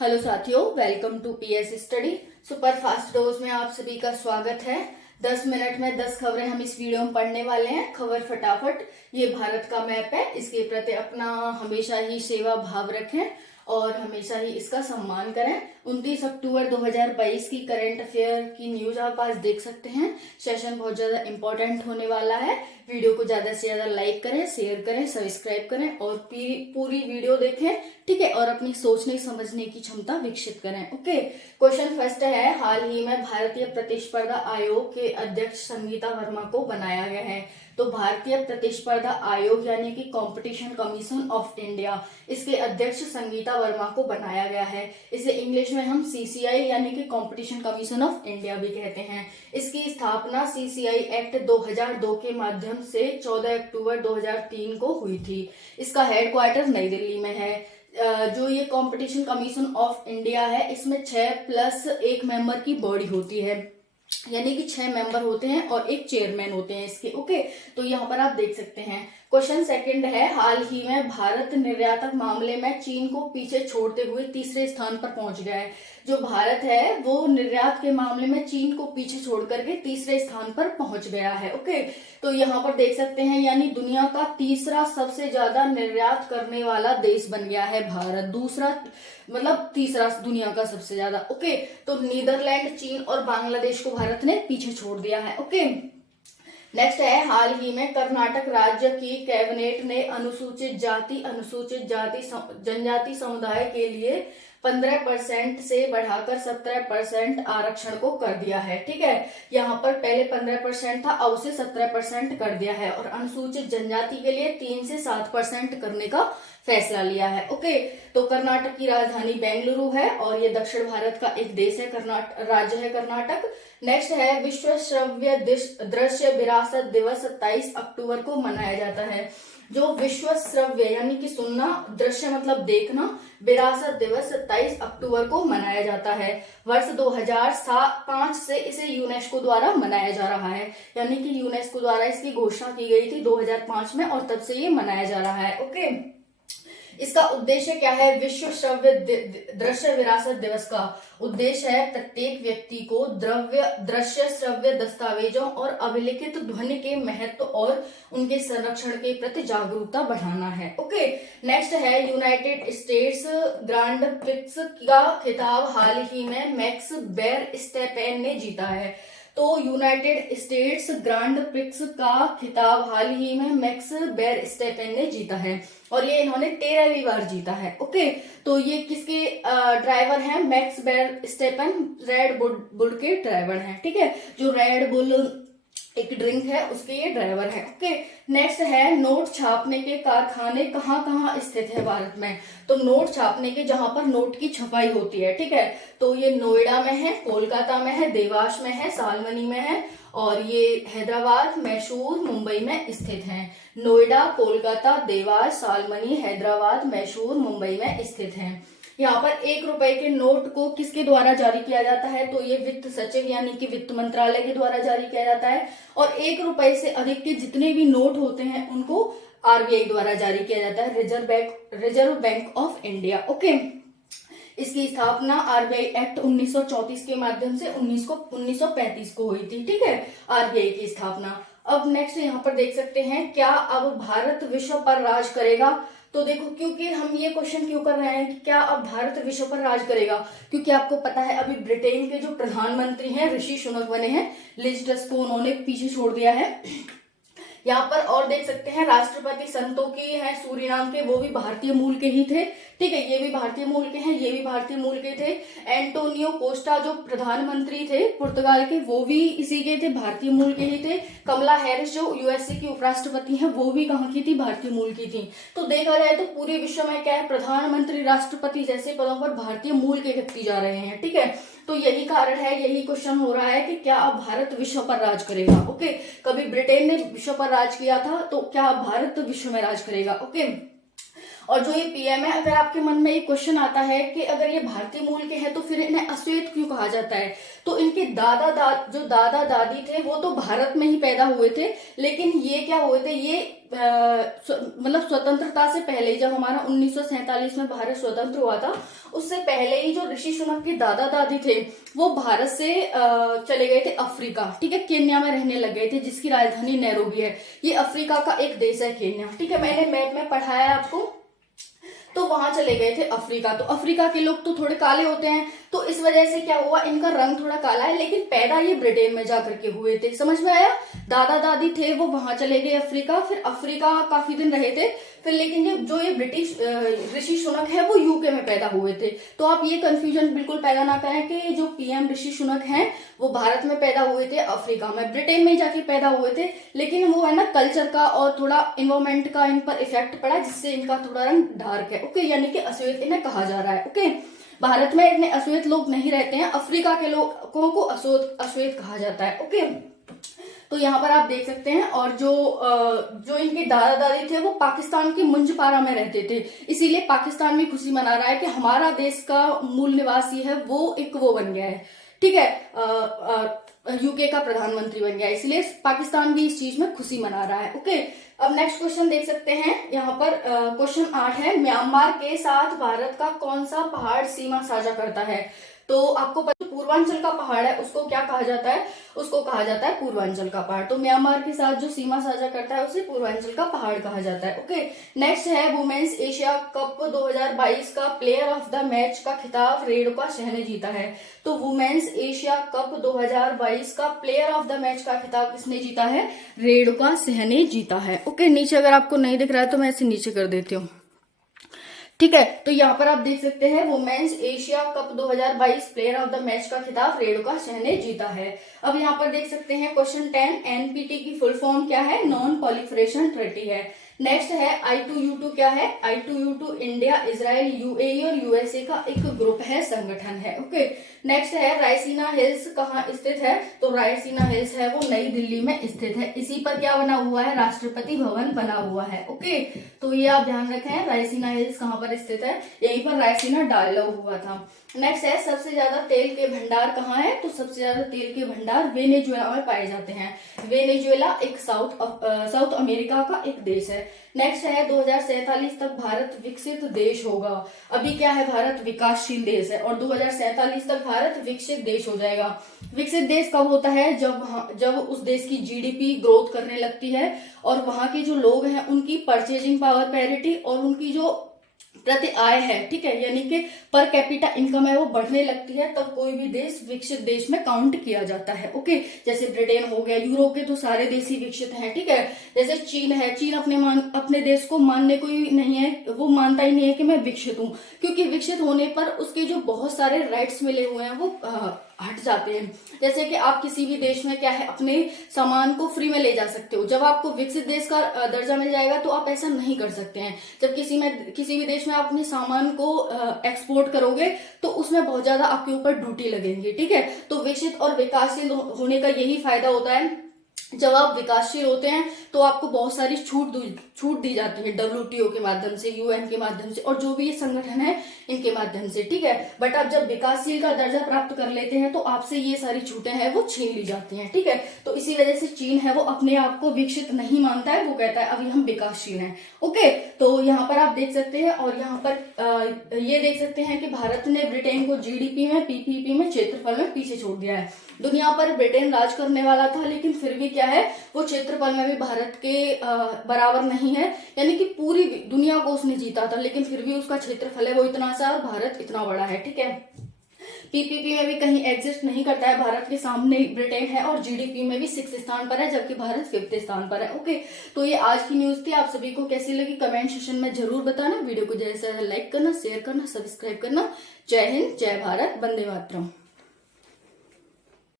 Hello साथियों, welcome to PS study super fast dose में आप सभी का स्वागत है। 10 मिनट में 10 खबरें हम इस वीडियो में पढ़ने वाले हैं। खबर फटाफट। ये भारत का मैप है, इसके प्रति अपना हमेशा ही सेवा भाव रखें और हमेशा ही इसका सम्मान करें। 29 अक्टूबर 2022 की करंट अफेयर की न्यूज आप आज देख सकते हैं। सेशन बहुत ज्यादा इंपॉर्टेंट होने वाला है। वीडियो को ज्यादा से ज्यादा लाइक करें, शेयर करें, सब्सक्राइब करें और पूरी वीडियो देखें, ठीक है, और अपनी सोचने समझने की क्षमता विकसित करें। ओके, क्वेश्चन फर्स्ट है, हाल ही में भारतीय प्रतिस्पर्धा आयोग के अध्यक्ष संगीता वर्मा को बनाया गया है। तो भारतीय प्रतिस्पर्धा आयोग यानी कि कंपटीशन कमीशन ऑफ इंडिया, इसके अध्यक्ष संगीता वर्मा को बनाया गया है। इसे इंग्लिश में हम सीसीआई यानी कि कंपटीशन कमीशन ऑफ इंडिया भी कहते हैं। इसकी स्थापना सीसीआई एक्ट 2002 के माध्यम से 14 अक्टूबर 2003 को हुई थी। इसका हेडक्वार्टर नई दिल्ली में है। जो ये कंपटीशन कमीशन ऑफ इंडिया है, इसमें 6+1 मेंबर की बॉडी होती है, यानी कि 6 मेंबर होते हैं और एक चेयरमैन होते हैं इसके। ओके, तो यहाँ पर आप देख सकते हैं। क्वेश्चन सेकंड है, हाल ही में भारत निर्यातक मामले में चीन को पीछे छोड़ते हुए तीसरे स्थान पर पहुंच गया है। जो भारत है वो निर्यात के मामले में चीन को पीछे छोड़ करके तीसरे स्थान पर पहुंच गया है। ओके, तो यहाँ पर देख सकते हैं, यानी दुनिया का तीसरा सबसे ज्यादा निर्यात करने वाला देश बन गया है भारत। दूसरा मतलब तीसरा दुनिया का सबसे ज्यादा। ओके, तो नीदरलैंड, चीन और बांग्लादेश को भारत ने पीछे छोड़ दिया है। ओके, नेक्स्ट है, हाल ही में कर्नाटक राज्य की कैबिनेट ने अनुसूचित जाति जनजाति समुदाय के लिए 15% से बढ़ाकर 17% आरक्षण को कर दिया है। ठीक है, यहाँ पर पहले 15% था, अब उसे 17% कर दिया है और अनुसूचित जनजाति के लिए 3 से 7% करने का फैसला लिया है। ओके, तो कर्नाटक की राजधानी बेंगलुरु है और ये दक्षिण भारत का एक देश है, राज्य है कर्नाटक। नेक्स्ट है, विश्व श्रव्य दृश्य विरासत दिवस 27 अक्टूबर को मनाया जाता है। जो विश्व श्रव्य यानी कि सुनना, दृश्य मतलब देखना, विरासत दिवस 27 अक्टूबर को मनाया जाता है। वर्ष 2005 से इसे यूनेस्को द्वारा मनाया जा रहा है, यानी कि यूनेस्को द्वारा इसकी घोषणा की गई थी 2005 में और तब से ये मनाया जा रहा है। ओके, इसका उद्देश्य क्या है? विश्व श्रव्य दृश्य विरासत दिवस का उद्देश्य है प्रत्येक व्यक्ति को दृश्य श्रव्य दस्तावेजों और अभिलिखित ध्वनि के महत्व और उनके संरक्षण के प्रति जागरूकता बढ़ाना है। ओके, नेक्स्ट है, यूनाइटेड स्टेट्स ग्रांड प्रिक्स का खिताब हाल ही में मैक्स वेरस्टैपेन ने जीता है। तो यूनाइटेड स्टेट्स ग्रांड प्रिक्स का खिताब हाल ही में मैक्स वेरस्टैपेन ने जीता है और ये इन्होंने 13वीं बार जीता है। ओके, तो ये किसके ड्राइवर हैं? मैक्स वेरस्टैपेन रेड बुल के ड्राइवर हैं। ठीक है, जो रेड बुल एक ड्रिंक है उसके ये ड्राइवर है। ओके, नेक्स्ट है, नोट छापने के कारखाने कहाँ कहाँ स्थित है भारत में? तो नोट छापने के जहां पर नोट की छपाई होती है, ठीक है, तो ये नोएडा में है, कोलकाता में है, देवास में है, सालमनी में है और ये हैदराबाद, मैसूर, मुंबई में स्थित हैं। नोएडा, कोलकाता, देवास, सालमनी, हैदराबाद, मैसूर, मुंबई में स्थित हैं। यहाँ पर 1 रुपए के नोट को किसके द्वारा जारी किया जाता है? तो ये वित्त सचिव यानी कि वित्त मंत्रालय के द्वारा जारी किया जाता है और 1 रुपए से अधिक के जितने भी नोट होते हैं उनको आरबीआई द्वारा जारी किया जाता है, reserve bank of India. Okay, इसकी स्थापना आरबीआई एक्ट 1934 के माध्यम से 1935 को हुई थी। ठीक है, आरबीआई की स्थापना। अब नेक्स्ट यहाँ पर देख सकते हैं, क्या अब भारत विश्व पर राज करेगा? तो देखो, क्योंकि हम ये क्वेश्चन क्यों कर रहे हैं कि क्या अब भारत विश्व पर राज करेगा, क्योंकि आपको पता है अभी ब्रिटेन के जो प्रधानमंत्री हैं ऋषि सुनक बने हैं, लिज ट्रस को उन्होंने पीछे छोड़ दिया है। यहाँ पर और देख सकते हैं, राष्ट्रपति संतोकी हैं सूरीनाम के, वो भी भारतीय मूल के ही थे। ठीक है, ये भी भारतीय मूल के हैं, ये भी भारतीय मूल के थे। एंटोनियो कोस्टा जो प्रधानमंत्री थे पुर्तगाल के, वो भी इसी के थे, भारतीय मूल के ही थे। कमला हैरिस जो यूएसए की उपराष्ट्रपति हैं, वो भी कहाँ की थी? भारतीय मूल की थी। तो देखा जाए तो पूरे विश्व में क्या है, प्रधानमंत्री, राष्ट्रपति जैसे पदों पर भारतीय मूल के व्यक्ति जा रहे हैं। ठीक है, तो यही कारण है, यही क्वेश्चन हो रहा है कि क्या अब भारत विश्व पर राज करेगा। ओके, कभी ब्रिटेन ने विश्व पर राज किया था, तो क्या अब भारत विश्व में राज करेगा? ओके, और जो ये पीएम है, अगर आपके मन में एक क्वेश्चन आता है कि अगर ये भारतीय मूल के हैं तो फिर इन्हें अश्वेत क्यों कहा जाता है, तो इनके जो दादा दादी थे वो तो भारत में ही पैदा हुए थे, लेकिन ये क्या हुए थे, ये मतलब स्वतंत्रता से पहले, जब हमारा 1947 में भारत स्वतंत्र हुआ था, उससे पहले ही जो ऋषि सुनक के दादा दादी थे वो भारत से चले गए थे अफ्रीका, ठीक है, केन्या में रहने लग गए थे, जिसकी राजधानी नैरोबी है। ये अफ्रीका का एक देश है केन्या, ठीक है, मैंने मैप में पढ़ाया है आपको। तो वहां चले गए थे अफ्रीका। तो अफ्रीका के लोग तो थोड़े काले होते हैं, तो इस वजह से क्या हुआ, इनका रंग थोड़ा काला है, लेकिन पैदा ये ब्रिटेन में जाकर के हुए थे। समझ में आया? दादा दादी थे वो वहां चले गए अफ्रीका, फिर अफ्रीका काफी दिन रहे थे, फिर लेकिन जो ये ब्रिटिश ऋषि सुनक है वो यूके में पैदा हुए थे। तो आप ये कंफ्यूजन बिल्कुल पैदा ना करें कि जो पीएम ऋषि सुनक हैं वो भारत में पैदा हुए थे, अफ्रीका में, ब्रिटेन में जाके पैदा हुए थे, लेकिन वो है ना कल्चर का और थोड़ा इन्वायरमेंट का इन पर इफेक्ट पड़ा, जिससे इनका थोड़ा रंग डार्क है। ओके, यानी कि अश्वेत इन्हें कहा जा रहा है। ओके, भारत में इतने अश्वेत लोग नहीं रहते हैं, अफ्रीका के लोगों को अश्वेत कहा जाता है। ओके, तो यहाँ पर आप देख सकते हैं। और जो इनके दादा दादी थे वो पाकिस्तान के मुंजपारा में रहते थे, इसीलिए पाकिस्तान भी खुशी मना रहा है कि हमारा देश का मूल निवासी है वो एक वो बन गया है, ठीक है, यूके का प्रधानमंत्री बन गया, इसलिए पाकिस्तान भी इस चीज में खुशी मना रहा है। ओके, अब नेक्स्ट क्वेश्चन देख सकते हैं यहाँ पर। क्वेश्चन 8 है, म्यांमार के साथ भारत का कौन सा पहाड़ सीमा साझा करता है? तो आपको पता, पूर्वांचल का पहाड़ है उसको क्या कहा जाता है? उसको कहा जाता है पूर्वांचल का पहाड़। तो म्यांमार के साथ जो सीमा साझा करता है उसे पूर्वांचल का पहाड़ कहा जाता है। ओके, नेक्स्ट है, वुमेन्स एशिया कप 2022 का प्लेयर ऑफ द मैच का खिताब रेणुका सिंह ने जीता है। तो वुमेन्स एशिया कप 2022 का प्लेयर ऑफ द मैच का खिताब किसने जीता है? रेणुका सिंह ने जीता है। ओके, नीचे अगर आपको नहीं दिख रहा है तो मैं इसे नीचे कर देती हूँ, ठीक है। तो यहाँ पर आप देख सकते हैं women's Asia Cup 2022 player of the match का खिताब रेणुका सिंह ने जीता है। अब यहाँ पर देख सकते हैं क्वेश्चन 10, एनपीटी की फुल फॉर्म क्या है? नॉन प्रोलिफरेशन ट्रीटी है। नेक्स्ट है I2U2 क्या है? I2U2 इंडिया, इजराइल, यूएई और यूएसए का एक ग्रुप है, संगठन है। ओके, नेक्स्ट है रायसीना हिल्स कहाँ स्थित है? तो रायसीना हिल्स है वो नई दिल्ली में स्थित है, इसी पर क्या बना हुआ है? राष्ट्रपति भवन बना हुआ है। ओके, तो ये आप ध्यान रखें, रायसीना हिल्स कहाँ पर स्थित है? यहीं पर रायसीना डायलॉग हुआ था। नेक्स्ट है, सबसे ज्यादा तेल के भंडार कहाँ है? तो सबसे ज्यादा तेल के भंडार वेनेजुएला में पाए जाते हैं। वेनेजुएला एक साउथ अमेरिका का एक देश है। नेक्स्ट है, 2047 तक भारत विकसित देश होगा। अभी क्या है? भारत विकासशील देश है, और 2047 तक भारत विकसित देश हो जाएगा। विकसित देश कब होता है? जब उस देश की जीडीपी ग्रोथ करने लगती है, और वहां के जो लोग हैं उनकी परचेजिंग पावर पैरिटी और उनकी जो प्रति आय है, ठीक है, यानी कि पर कैपिटा इनकम है वो बढ़ने लगती है, तब कोई भी देश विकसित देश में काउंट किया जाता है। ओके, जैसे ब्रिटेन हो गया, यूरोप के तो सारे देश ही विकसित हैं, ठीक है। जैसे चीन है, चीन अपने देश को मानने को ही नहीं है, वो मानता ही नहीं है कि मैं विकसित हूँ, क्योंकि विकसित होने पर उसके जो बहुत सारे राइट्स मिले हुए हैं वो हट जाते हैं। जैसे कि आप किसी भी देश में क्या है, अपने सामान को फ्री में ले जा सकते हो, जब आपको विकसित देश का दर्जा मिल जाएगा तो आप ऐसा नहीं कर सकते हैं। जब किसी भी देश में आप अपने सामान को एक्सपोर्ट करोगे तो उसमें बहुत ज्यादा आपके ऊपर ड्यूटी लगेंगी, ठीक है। तो विकसित और विकासशील होने का यही फायदा होता है, जब आप विकासशील होते हैं तो आपको बहुत सारी छूट दी जाती है, WTO के माध्यम से, UN के माध्यम से, और जो भी ये संगठन है इनके माध्यम से, ठीक है। बट आप जब विकासशील का दर्जा प्राप्त कर लेते हैं तो आपसे ये सारी छूटें हैं वो छीन ली जाती हैं, ठीक है। तो इसी वजह से चीन है वो अपने आप को विकसित नहीं मानता है, वो कहता है अभी हम विकासशील हैं। ओके, तो यहाँ पर आप देख सकते हैं, और यहाँ पर ये देख सकते हैं कि भारत ने ब्रिटेन को GDP में, PPP में, क्षेत्रफल में पीछे छोड़ दिया है। दुनिया पर ब्रिटेन राज करने वाला था, लेकिन फिर भी क्या है, वो क्षेत्रफल में भी भारत के बराबर नहीं है, यानी कि पूरी दुनिया को उसने जीता था, लेकिन फिर भी उसका क्षेत्रफल है वो इतना सा, और भारत इतना बड़ा है, ठीक है। PPP में भी कहीं एग्जिस्ट नहीं करता है, भारत के सामने ब्रिटेन है, और GDP में भी 6th स्थान पर है, जबकि भारत 5th स्थान पर है। ओके, तो ये आज की न्यूज थी। आप सभी को कैसी लगी कमेंट सेक्शन में जरूर बताना। वीडियो को ज्यादा से ज्यादा लाइक करना, शेयर करना, सब्सक्राइब करना। जय हिंद, जय भारत, वंदे मातरम।